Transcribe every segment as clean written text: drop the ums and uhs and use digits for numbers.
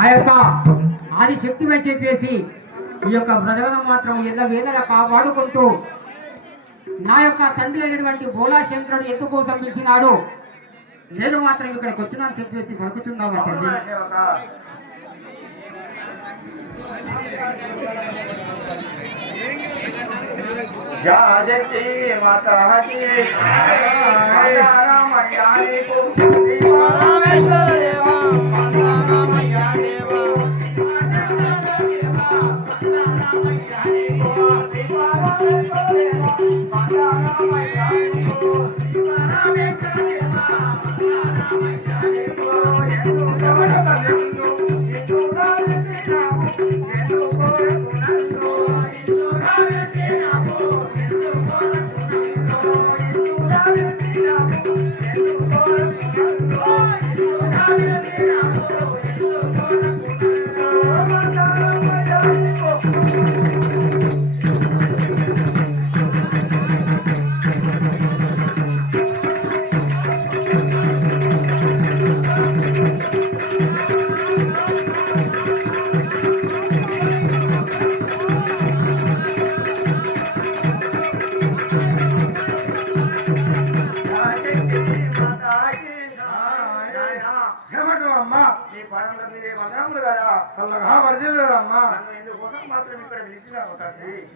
ఆ యొక్క ఆదిశక్తి అని చెప్పేసి ఈ యొక్క ప్రజలను మాత్రం ఎల్ల వేళలా కాపాడుకుంటూ నా యొక్క తండ్రి అయినటువంటి భోళాశంకరుడు ఎత్తు కోసం పిలిచినాడు. నేను మాత్రం ఇక్కడికి వచ్చినాను చెప్పేసి పలుకుతుందామా తల్లి. जाजती माता की रामेश्वर देवा माता रामैया देवा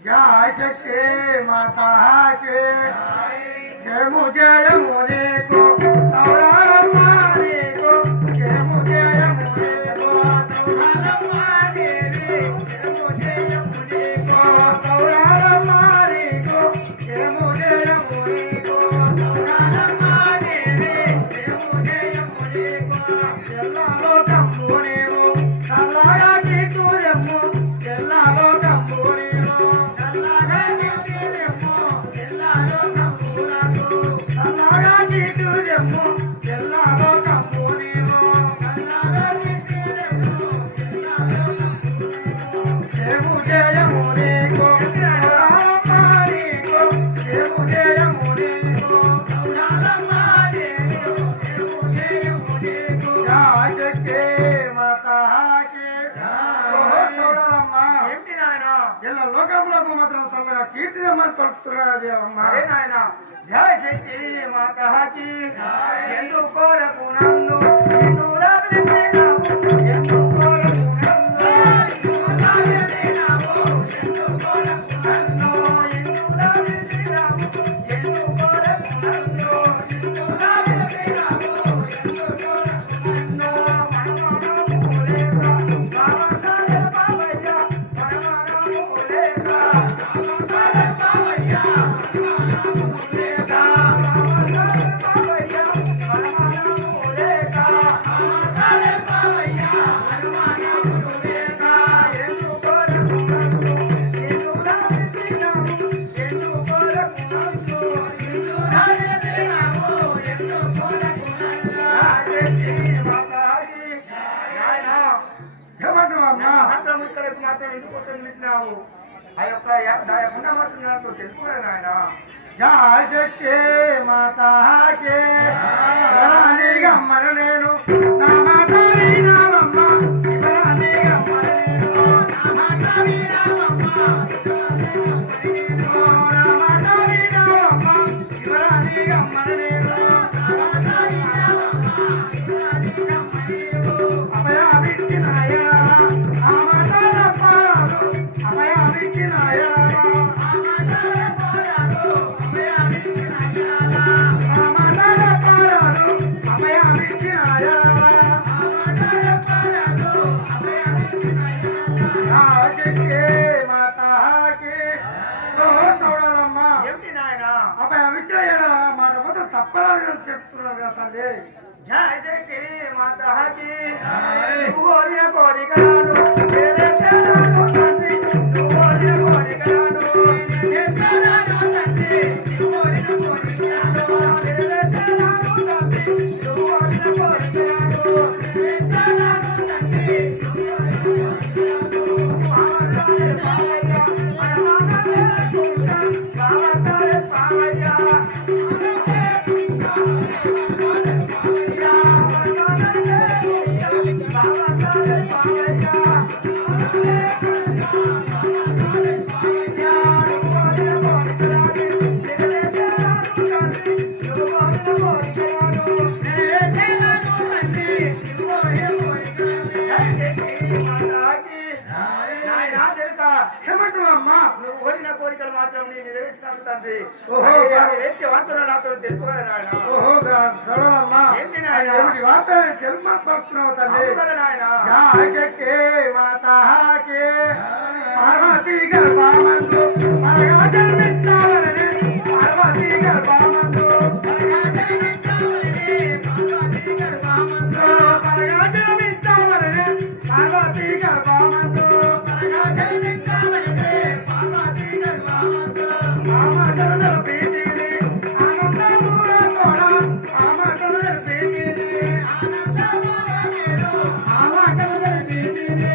जय शक्ति माता के जय मुझे मुझे को मारे को जय मुझे मुझे को मारे जय मुझे मुझे को मारे को जय मुझे मुझे को मारे जय मुझे मुझे को चलो कंबोने को सलाया की तुरमो चलो कंबोने లోకంలోకి మాత్రం చల్లగా కీర్తిదమ్మని పలుకుతున్నది అమ్మారే నాయన జయ శక్తి మాతాకి ఎందుకు కోరకు నన్ను जय शक्ति माता के वरानी गम्मर नेनु नामातारी नामम्म वरानी गम्मर नेनु नामातारी नामम्म नामातारी नामम्म वरानी गम्मर नेनु नामातारी नामम्म अभया विचिनाय आमतार पारो अभया विचिनाय చెప్తున్నారు కదా తల్లి జయ శక్తి మాతాకి కోరిన కోరికలను నువ్వు కోరిన కోరికలు మాత్రం నేను నెరవేరుస్తాను తండ్రి. ఓహో, ఏంటి వార్తలు నాతో తెలుసుకోవాలి నాయన. ఓహో చూడాలమ్మా ఏంటి నాయన? ఏమిటి వార్త తెలుగు పడుతున్నావు తల్లి అవును కదా నాయన. శక్తి మాతాకి పార్వతీ గర్భమందు మనగా జన్మించాలని పార్వతీ గర్భమందు మనగా జన్మించాలని పార్వతీ గర్భమందు మామటలు పీతిని ఆనందముల తోడ మామటలు పీతిని ఆనందముల పీతిని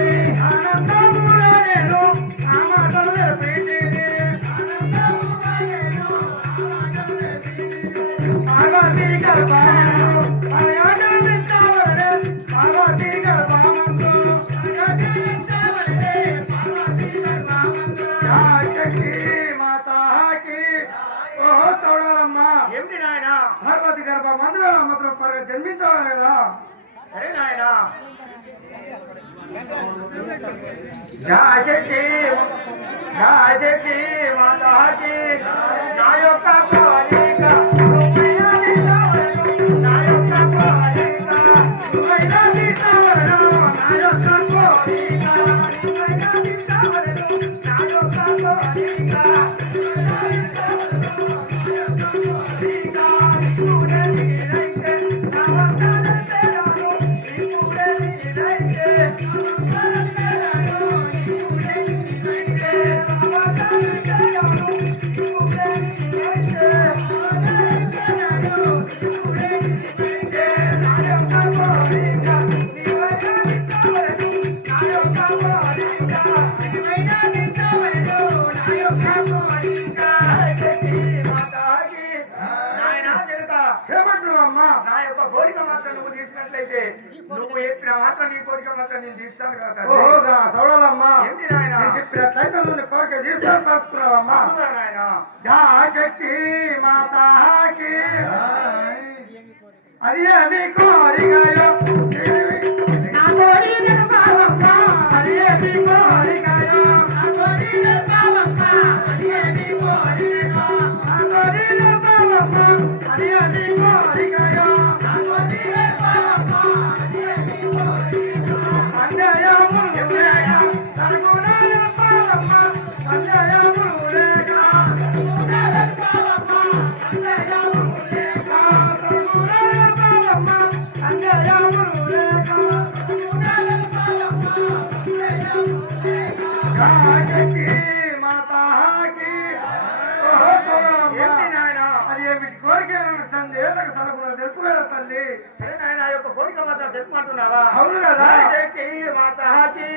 పార్వతీ గర్భమందు మనగా జన్మించాలని పార్వతీ గర్భమందు శక్తి మాతాకి ఓహో చూడాలమ్మా ఏమిటి నాయన? పార్వతి గర్భ మందు మాత్రం త్వరగా జన్మించాలి కదా సరే నాయన. జాశక్తి మాతాకి నా యొక్క కోరిక నువ్వైనా తీర్చవలెను. నా యొక్క కోరిక నువ్వైనా తీర్చవలెను. నా యొక్క కోరిక నువ్వైనా తీర్చవలెను. నా యొక్క కోరిక ఏమంటున్నావమ్మా నా యొక్క కోరిక మాత్రం నువ్వు తీర్చినట్లయితే నువ్వు చెప్పిన మాత్రం నీ కోరిక మాత్రం నేను తీర్చాను కదా. ఓహోగా చూడాలమ్మా ఏంటి నాయన? నేను చెప్పినట్లయితే నువ్వు కోరిక తీర్చాలని పడుతున్నావమ్మా అవునా నాయన? శక్తి మాతాకి అది ఏమి కోరికయో నా కోరిక బావమ్మ, అది ఏమి కోరికయో నా కోరిక బావమ్మ, అది ఏమి కోరిక ఆ కోరిక బావమ్మ అది ఏమి కోరికయో నా కోరిక బావమ్మ, అన్యాయములు లేక తరుగునాల బావమ్మ అన్యాయములు లేక తరుగునాల బావమ్మ, అన్యాయములు లేక, తరుగునాల బావమ్మ అన్యాయములు లేక తరుగునాల బావమ్మ, అన్యాయములు లేక. శక్తి మాతాకి ఓహో ఏంటి చూడాలమ్మా నాయన? అది ఏమిటి కోరిక సందేహాలకు సలహా తెలుపు కదా తల్లి సరే నాయన, ఆ యొక్క కోరిక మాత్రం తెలుపుకుంటున్నావా? అవును కదా శక్తి మాతాకి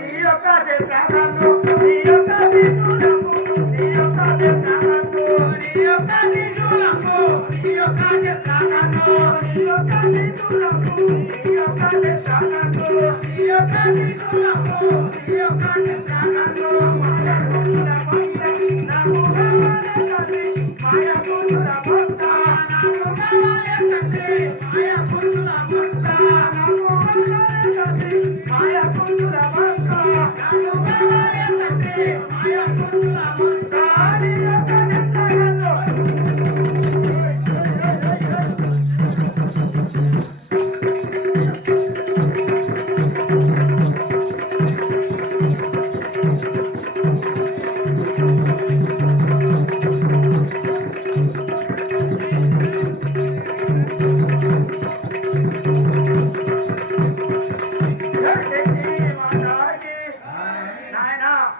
నీ యొక్క ప్రాణాలు నీ యొక్క శిశువులకు నీ యొక్క ప్రాణాలు నీ యొక్క శిశువులకు నీ యొక్క ప్రాణాలు నీ యొక్క శిశువులకు నీ యొక్క ప్రాణాలు నీ యొక్క శిశువులకు నీ యొక్క ప్రాణాలు మాయ కూతుర భక్త నాకు కావాలి తండ్రి మాయ కూతుర భక్త నాకు కావాలి తండ్రి మాయ కూతుర భక్త నాకు కావాలి తండ్రి మాయ కూతుర భక్త నాకు కావాలి తండ్రి మాయ కూతుర భక్త నీ యొక్క ప్రాణాలు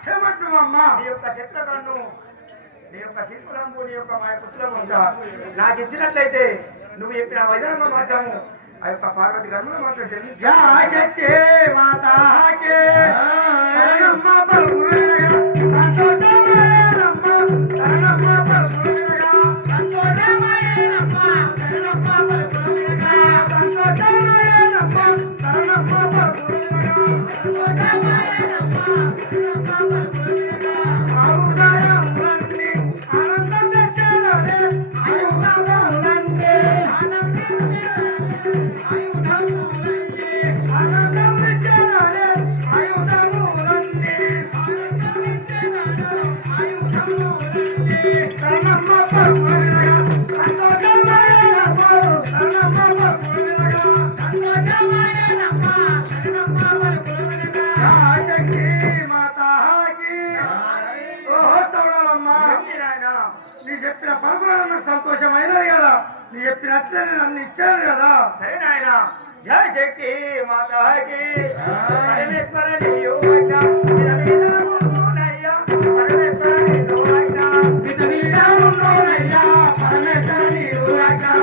ఏమంటున్నావమ్మా నీ యొక్క శత్రుకన్ను నీ యొక్క శిశులంబు నీ యొక్క మా పుత్రులకు నాకు ఇచ్చినట్లయితే నువ్వు చెప్పిన వైద్యంగా మాత్రం ఆ యొక్క పార్వతి గర్భంలో మాత్రం జన్మించా శక్తి మాతాకి శరణమ్మ పలుకులుగా సంతోషమయ్యమ్మ శరణమ్మ పలుకులుగా సంతోషమయ్యేనమ్మ, శరణమ్మ పలుకులుగా, సంతోషమయ్యమ్మ శరణమ్మ పలుకులుగా సంతోషమయ్యేనమ్మ, శరణమ్మ పలుకులుగా. ఆవుదయములన్నీ ఆనందం తెచ్చేదోనే ఆయుధములంటే ఆయుధములంటే ఆనందం తెచ్చేదోనే ఆయుధములన్నీ ఆయుధములంటే పలుకులను నాకు సంతోషం అయినది కదా నీ చెప్పినట్లే నేను అన్ని ఇచ్చాను కదా సరే నాయన జయ శక్తి మాతాకి పరమేశ్వర నీయు అయ్యా మీద మీద ఉండునయ్యా పరమేశ్వర నీయు అయ్యా మీద మీద ఉండునయ్యా పరమేశ్వర నీయు అయ్యా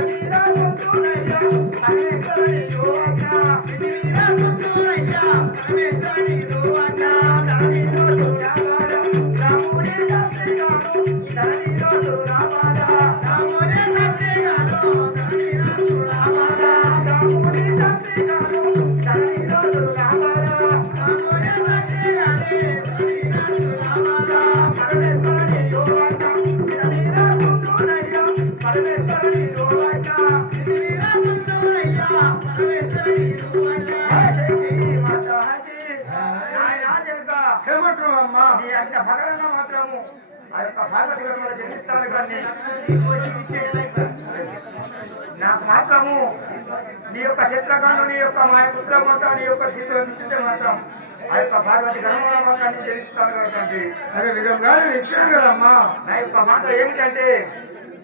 మీద ఉండునయ్యా పరమేశ్వర నీయు అయ్యా మీద ఉండునయ్యా పరమేశ్వర నీయు అయ్యా ధరణిలో రావాడా రాముడే సత్యగాను ధరణిలో రావాడా రాముడే సత్యగాను ధరణిలో రావాడా రాముడే సత్యగాను ధరణిలో రావాడా రాముడే సత్యగాను ధరణిలో రావాడా పరమేశ్వర నీయు అయ్యా మీద మీద ఉండునయ్యా పరమేశ్వర నీయు అయ్యా మీద ఉండునయ్యా పరమేశ్వర నీయు అయ్యా శక్తి మాతాకి నాయనా జనక ఏమంటున్నావు అమ్మా నీ అగ్ని భగరన్న మాత్రము ఆ యొక్క పార్వతి గారు జన్మిస్తాను కానీ నాకు మాత్రము నీ యొక్క చిత్రకాండు నీ యొక్క మా పుత్ర మాత్రం నీ యొక్క చిత్ర మాత్రం ఆ యొక్క పార్వతి గర్భంలో మాత్రం నేను జన్మిస్తాను కాబట్టి అదే విధంగా నేను ఇచ్చాను కదమ్మా నా యొక్క మాట ఏమిటంటే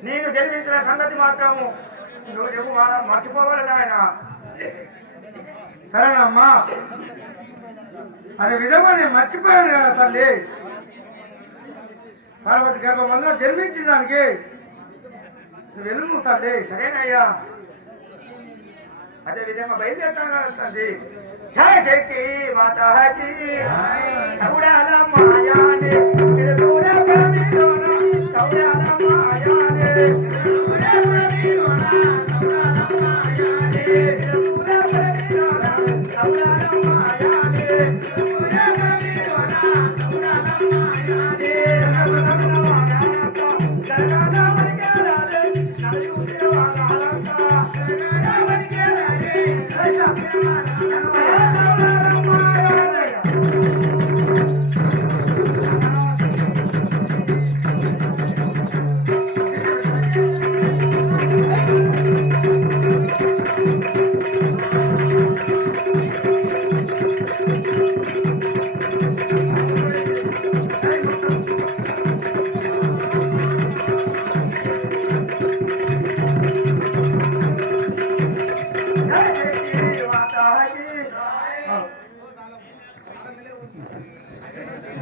నేను జన్మించిన సంగతి మాత్రము నువ్వు మర్చిపోవాలి ఆయన సరేనమ్మా అదే విధంగా నేను మర్చిపోయాను కదా తల్లి పార్వతి గర్భమందులో జన్మించిన దానికి నువ్వు వెళ్ళు నువ్వు తల్లి సరేనయ్యా అదే విధంగా బయలుదేరుతాను కదా తండ్రి జయ శక్తి మాతాకి సౌడాల మాయానే తిరుదూర ప్రమిలోన సౌడాల మాయానే తిరుదూర ప్రమిలోన సౌడాల మాయానే తిరుదూర ప్రమిలోన సౌడాల మాయానే తిరుదూర ప్రమిలోన సౌడాల మాయానే జగన వరిగలాలే నలుగురే వాగాలంతా జగన వరిగలాలే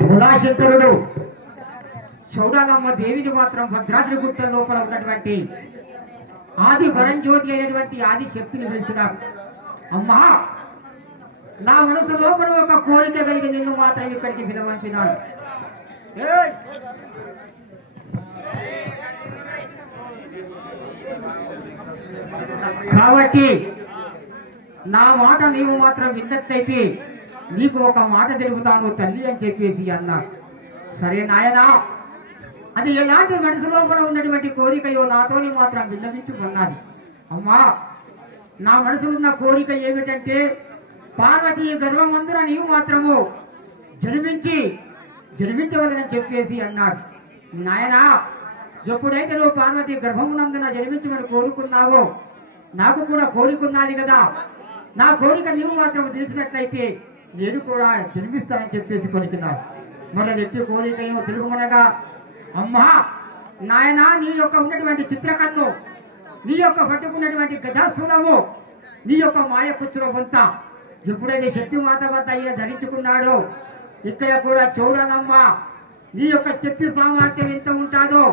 భోలాశంకరుడు చౌడాలమ్మ దేవిని మాత్రం భద్రాద్రి గుట్ట లోపల ఉన్నటువంటి ఆది పరంజ్యోతి అయినటువంటి ఆది శక్తిని పిలిచినాడు. అమ్మా, నా మనసు లోపల ఒక కోరిక కలిగి నిన్ను మాత్రం ఇక్కడికి పిలవంపినాడు. కాబట్టి నా మాట నీవు మాత్రం విన్నట్లయితే నీకు ఒక మాట తెలుపుతాను తల్లి అని చెప్పేసి అన్నాడు. సరే నాయనా, అది ఎలాంటి మనసు లోపల ఉన్నటువంటి కోరికయో నాతోని మాత్రం విన్నవించుకున్నది. అమ్మా, నా మనసులో ఉన్న కోరిక ఏమిటంటే పార్వతీ గర్భమందున నీవు మాత్రము జన్మించవదని చెప్పేసి అన్నాడు. నాయనా, ఎప్పుడైతే నువ్వు పార్వతీ గర్భమునందున జన్మించమని కోరుకున్నావో నాకు కూడా కోరికున్నది కదా. నా కోరిక నీవు మాత్రం తెలిసినట్లయితే నేను కూడా జన్మిస్తానని చెప్పేసి కొనుక్కున్నాను. మరి అది ఎట్టి కోరిక ఏమో తెలుగుమనగా, అమ్మా నాయనా, నీ యొక్క ఉన్నటువంటి చిత్రకన్ను, నీ యొక్క పట్టుకున్నటువంటి గదాస్థూలము, నీ యొక్క మాయ కుచ్చులో బొంత ఎప్పుడైతే శక్తిమాత వద్ద ఈయన ధరించుకున్నాడో ఇక్కడ కూడా చూడాలమ్మా, నీ యొక్క శక్తి సామర్థ్యం ఎంత ఉంటాదో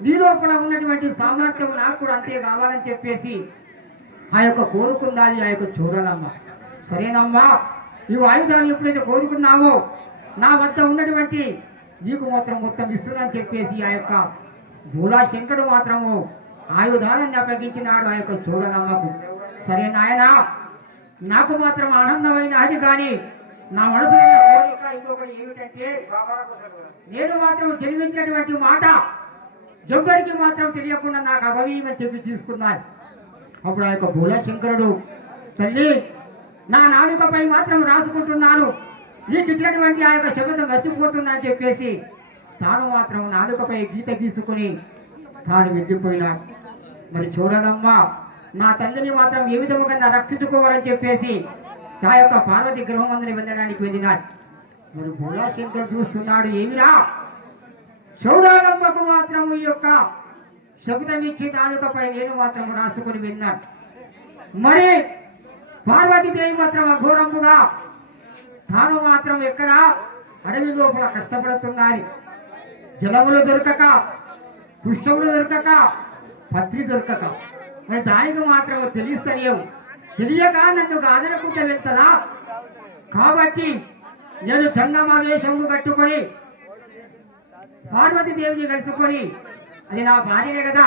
నీ లోపల ఉన్నటువంటి సామర్థ్యం నాకు కూడా అంతే కావాలని చెప్పేసి ఆ యొక్క కోరుకున్నది ఆ యొక్క చూడాలమ్మా. సరేనమ్మా, నీవు ఆయుధాన్ని ఎప్పుడైతే కోరుకున్నావో నా వద్ద ఉన్నటువంటి నీకు మాత్రం మొత్తం ఇస్తుందని చెప్పేసి ఆ యొక్క భూలాశంకరుడు మాత్రము ఆయుధాలను అప్పగించినాడు ఆ యొక్క చూడలమ్మకు. సరే నాయనా, నాకు మాత్రం ఆనందమైన అది కానీ నా మనసులో ఉన్న కోరిక ఇంకొకటి ఏమిటంటే నేను మాత్రం జన్మించినటువంటి మాట ఎవ్వరికి మాత్రం తెలియకుండా నాకు అభవీయమని చెప్పి తీసుకున్నాను. అప్పుడు ఆ యొక్క భూలాశంకరుడు, తల్లి నా నాలుకపై మాత్రం రాసుకుంటున్నాను, నీకు ఇచ్చినటువంటి ఆ యొక్క శబ్దం మర్చిపోతుందని చెప్పేసి తాను మాత్రం నాలుకపై గీత గీసుకుని తాను వెళ్ళిపోయినాడు. మరి చూడాలమ్మా, నా తల్లిని మాత్రం ఏ విధముగా రక్షించుకోవాలని చెప్పేసి ఆ యొక్క పార్వతి గృహమందుని వెళ్ళడానికి వెళ్ళినాడు. మరి భోలాశంకరుడు చూస్తున్నాడు, ఏమిరా చౌడాలంబకు మాత్రము ఈ యొక్క శబ్దమిచ్చి తాలూకపై నేను మాత్రం రాసుకొని విన్నాను. మరి పార్వతీదేవి మాత్రం అఘోరంబుగా తాను మాత్రం ఎక్కడ అడవి లోపల కష్టపడుతున్నది. జలములు దొరకక, పుష్పములు దొరకక, పత్రి దొరకక, మరి దానికి మాత్రం తెలియస్తలేవు. తెలియక నన్ను కాదనుకుంటే వెళ్తుందా? కాబట్టి నేను జంగమ వేషము కట్టుకొని పార్వతీదేవిని కలుసుకొని అది నా భార్యనే కదా,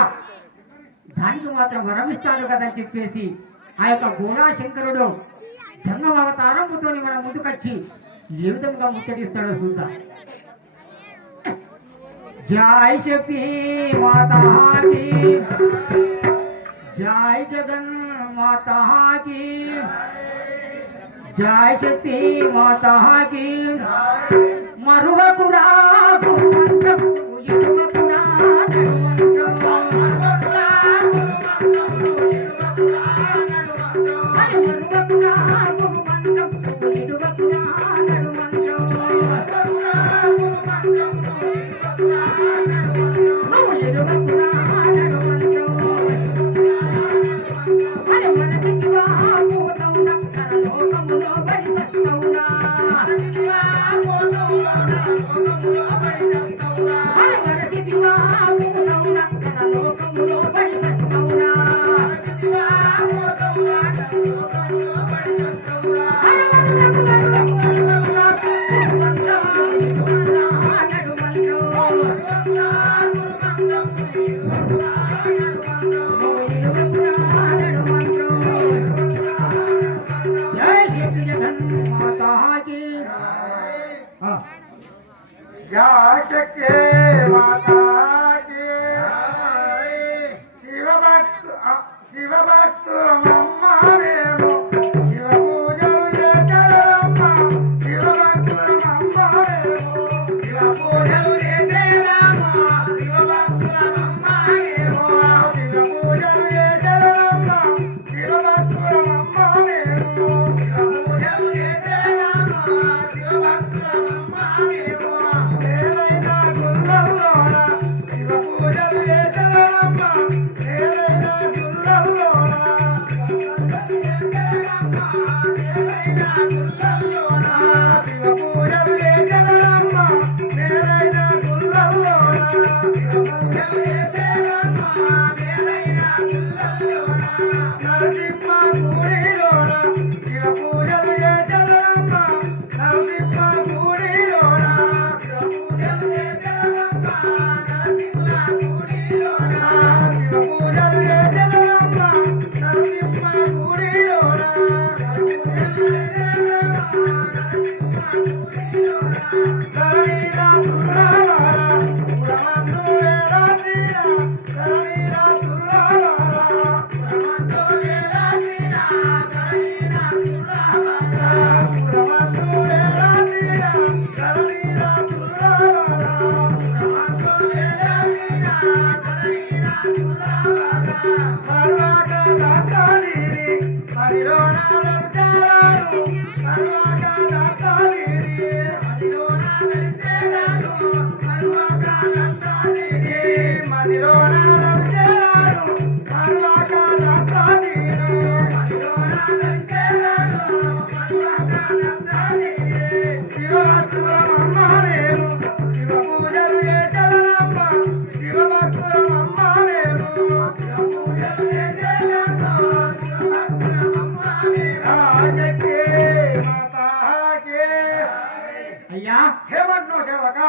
దానికి మాత్రం వరమిస్తాను కదా అని చెప్పేసి ఆ యొక్క గోళాశంకరుడు జంగమ అవతారంతో మన ముందుకొచ్చి ఏ విధంగా ముచ్చటిస్తాడో చూద్దాం. జై శక్తి మాతాకి, జై జగన్ మాతాకి, జై శక్తి మాతాకి. మరువకురా గురుమంత్రము ఇరువకురా శక్తి మాతాకి. శివభక్తులమ్మ మేము, శివ పూజలు చేసేదమ్మ. శివభక్తులమ్మ మేము, శివ పూజలు చేసేదమ్మ. శివభక్తులమ్మ మేము, శివ పూజలు చేసేదమ్మ. శివభక్తులమ్మ మేము, శివ పూజలు చేసేదమ్మ. శివభక్తులమ్మ మేము. అయ్యా ఏమంటున్నావు సేవక?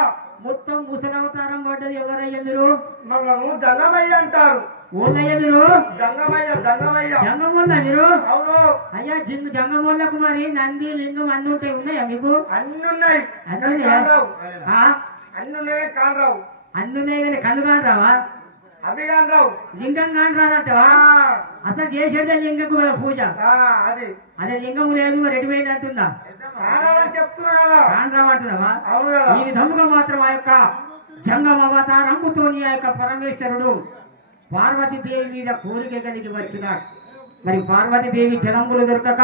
మొత్తం ముసలవతారం పడ్డది ఎవరయ్యా మీరు? మనము జంగమయ్య అంటారు. ఓళ్ళయ్యా మీరు? జంగమయ్య జంగమయ్య. జంగమోళ్ళ మీరు? అవును అయ్యా జంగమోళ్ళకు మరి నంది లింగం అన్ని ఉంటాయి, ఉన్నాయా మీకు? అన్ని ఉన్నాయి. అన్ని ఉన్నాయా? అన్ని ఉన్నాయి కానరావు. అన్ని ఉన్నాయి కానీ కళ్ళు కాని రావా? అవి కానరావు. లింగం కాని రాదంటవా? అసలు చేసేదే లింగకు కదా పూజ. అది అదే లింగం లేదు మరి ఎటుపోయింది అంటుందా? చెప్తున్నా కదా, కానరావంటున్నావా? అవును కదా. ఈ విధముగా మాత్రం ఆ యొక్క జంగమ అవతారంతో ఆ యొక్క పరమేశ్వరుడు పార్వతీదేవి మీద కోరిక కలిగి వచ్చినాడు. మరి పార్వతీదేవి జలములు దొరకక,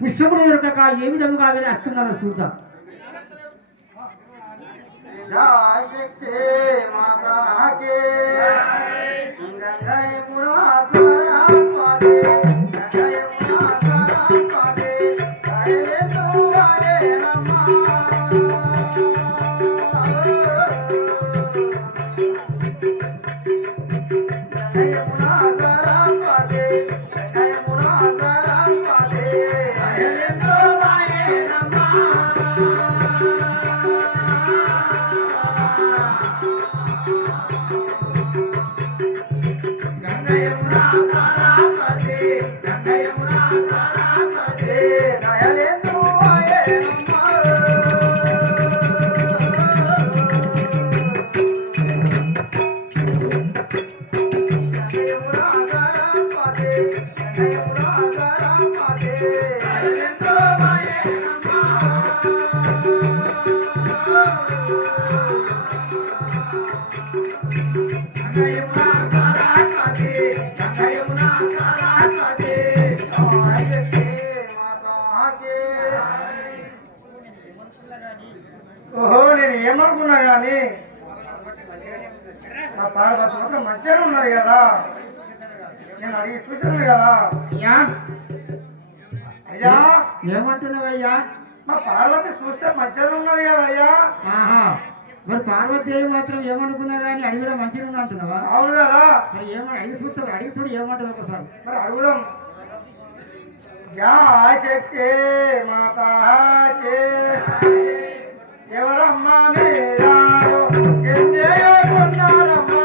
పుష్పములు దొరకక ఏ విధముగా వస్తున్నదో చూద్దాం. जय शक्ति माता के गंगा यमुना सरस्वती गंगा यमुना सरस्वती हरे सुवाले नमः गंगा यमुना सरस्वती गंगा यमुना सरस्वती हरे सुवाले नमः गंगा यमुना सरस्वती गंगा यमुना सरस्वती दयाले तुआये नमः गंगा यमुना सरस्वती गंगा यमुना सरस्वती दयाले तुआये ఓహో నేను ఏమనుకున్నా కానీ మా పార్వతి మాత్రం మంచిగానే ఉన్నది కదా నేను అడిగి చూసాను కదా అయ్యా అయ్యా ఏమంటున్నావయ్యా? మా పార్వతి చూస్తే మంచిగానే ఉన్నది కదా అయ్యా ఆహా, మరి పార్వతీదేవి మాత్రం ఏమనుకున్నా కానీ అడవిలో మంచిగా ఉంది అంటున్నావా? అవును కదా మరి ఏమని అడిగి చూస్తావు, అడిగి చూడు ఏమంటుంది ఒకసారి. మరి అడుగుదాం జా శక్తి మాతాకే ఎవరమ్మా మీరారో ఏం చేయకున్నారమ్మా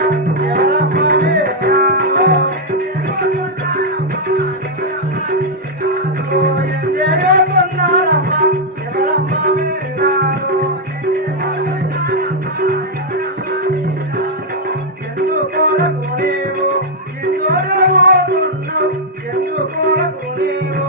ఎవరమ్మా మీరారో ఏం చేయకున్నారమ్మా ఎవరమ్మా మీరారో ఎందుకోరకు నీవు ఇందోరమోతున్నావు ఎందుకోరకు నీవు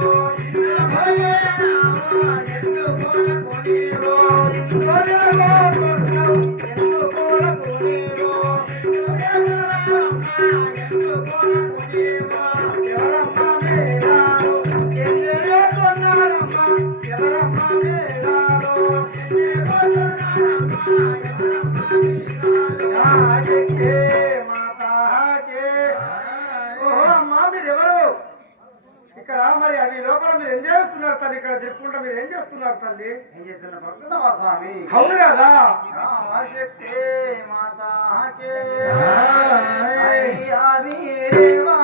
ఇక్కడ మరి అవి లోపల మీరు ఏం చేస్తున్నారు తల్లి? ఇక్కడ చెప్పుకుంటా మీరు ఏం చేస్తున్నారు తల్లి? ఏం చేస్తున్నా పడుతున్నావా స్వామి? అవును కదా శక్తి మాతాకే హాయ్. అయ్యా వీరేవా